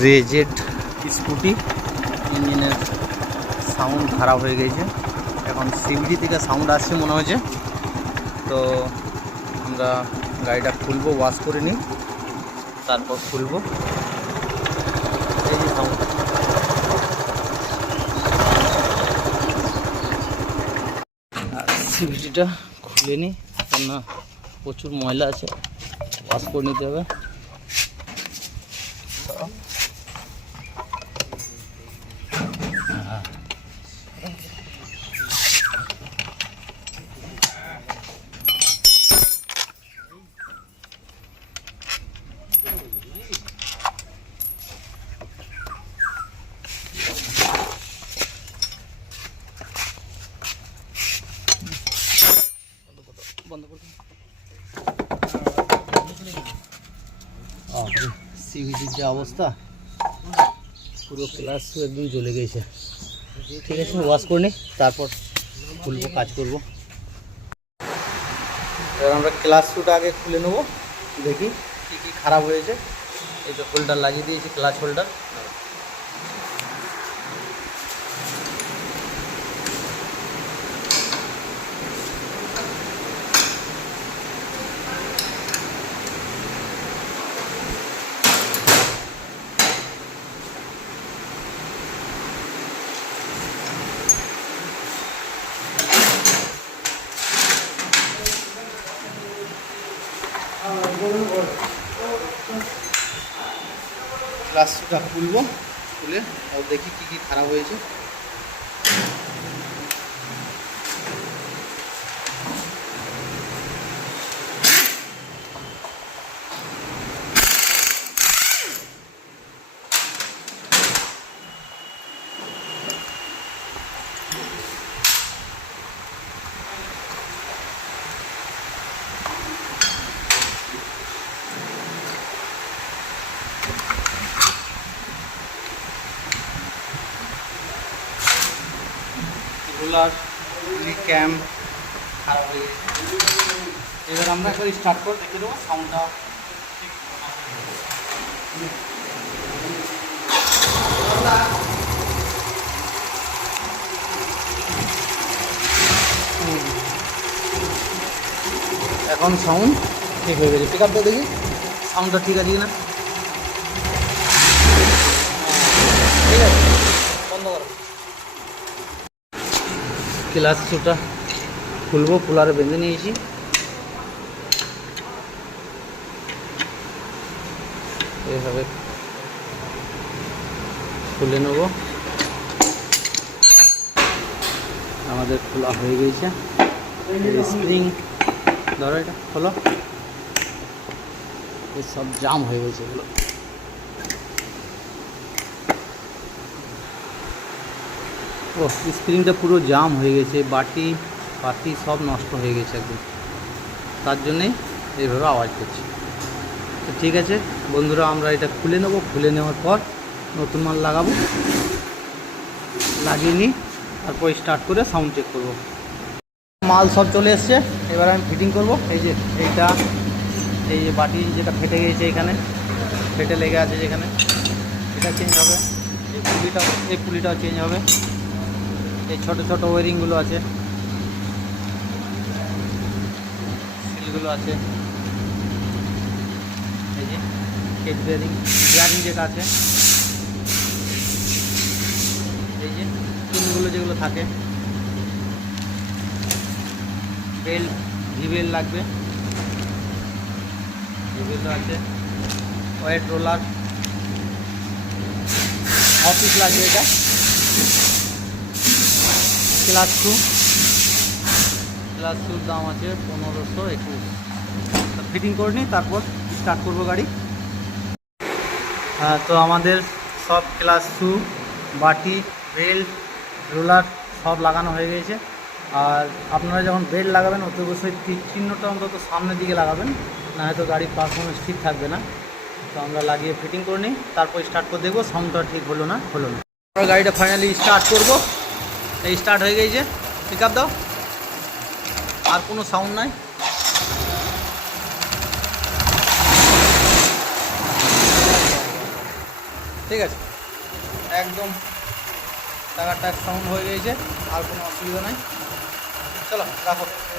রেজেড scooty ইঞ্জিনের sound খারাপ হয়ে গেছে। এখন সিবিডি থেকে সাউন্ড আসছে মনে হচ্ছে। তো আমরা গাড়িটা খুলবো, ওয়াশ করে নিই, তারপর খুলবো। এই যে সাউন্ড, সিবিডিটা খুলে নিই, কেননা প্রচুর ময়লা আছে, ওয়াশ করে নিতে হবে। বন্ধ করুন। সিভিজির যে অবস্থা, পুরো ক্লাস একদম জ্বলে গেছে। ঠিক আছে, ওয়াশ করে নিই, তারপর খুলবো, কাজ করবো। এবার আমরা ক্লাস শুটা আগে খুলে নেবো, দেখি কী কী খারাপ হয়েছে। এই যে হোল্ডার লাগিয়ে দিয়েছি, ক্লাচ হোল্ডার। ক্লাসটা খুলবো, খুলে দেখি কী কী খারাপ হয়েছে। রোলার ক্যাম খারাপ হয়ে গেছে। এবার আমরা একবার স্টার্ট করে দেখে দেবো সাউন্ডটা। এখন সাউন্ড ঠিক হয়ে গেছে। পিক আপটা দেখি সাউন্ডটা ঠিক আছে কিনা। ঠিক আছে, বন্ধ করো। ক্লাস শুটা খুলবো, কুলারে বেঁধে নিয়েছি। এইভাবে খুলে নেব। আমাদের খোলা হয়ে গেছে। স্প্রিং ধরো, এটা খোলো। সব জাম হয়ে গেছে এগুলো। ও, স্প্রিংটা পুরো জাম হয়ে গেছে, বাটি পাতি সব নষ্ট হয়ে গেছে একদম। তার জন্যে এইভাবে আওয়াজ করছে। তো ঠিক আছে বন্ধুরা, আমরা এটা খুলে নেব। খুলে নেওয়ার পর নতুন মাল লাগাবো, লাগিয়ে নিই, তারপর স্টার্ট করে সাউন্ড চেক করব। মাল সব চলে এসছে, এবার আমি ফিটিং করব। এই যে এইটা, এই যে বাটি যেটা ফেটে গেছে, এখানে ফেটে লেগে আছে যেখানে, এটা চেঞ্জ হবে। এই পুলিটাও চেঞ্জ হবে। এই ছোটো ছোটো ওয়ারিংগুলো আছে, সিলগুলো আছে। এই যে কেজ বেয়ারিং যেটা আছে, এই যে পিনগুলো যেগুলো থাকে, বেল্ট, ভিবেল লাগবে, ভিবেলও আছে। ওয়েট রোলার অফিস লাগবে। এটা ক্লাস শুর দাম আছে 1521। ফিটিং করে নিই, তারপর স্টার্ট করবো গাড়ি। হ্যাঁ, তো আমাদের সব ক্লাস শু, বাটি, বেল্ট, রোলার সব লাগানো হয়ে গেছে। আর আপনারা যখন বেল্ট লাগাবেন অত অবশ্যই চিহ্নটা অন্তত সামনের দিকে লাগাবেন, না হয়তো গাড়ির পারফরমেন্স ঠিক থাকবে না। তো আমরা লাগিয়ে ফিটিং করে নিই, তারপর স্টার্ট করে দেখবো সাউন্ডটা ঠিক হলো না। আমরা গাড়িটা ফাইনালি স্টার্ট করব। এই স্টার্ট হয়ে গেছে, পিক আপ দাও। আর কোনো সাউন্ড নাই। ঠিক আছে, একদম টাকাটা সাউন্ড হয়ে গিয়েছে, আর কোনো অসুবিধা নাই। চলো রাখো।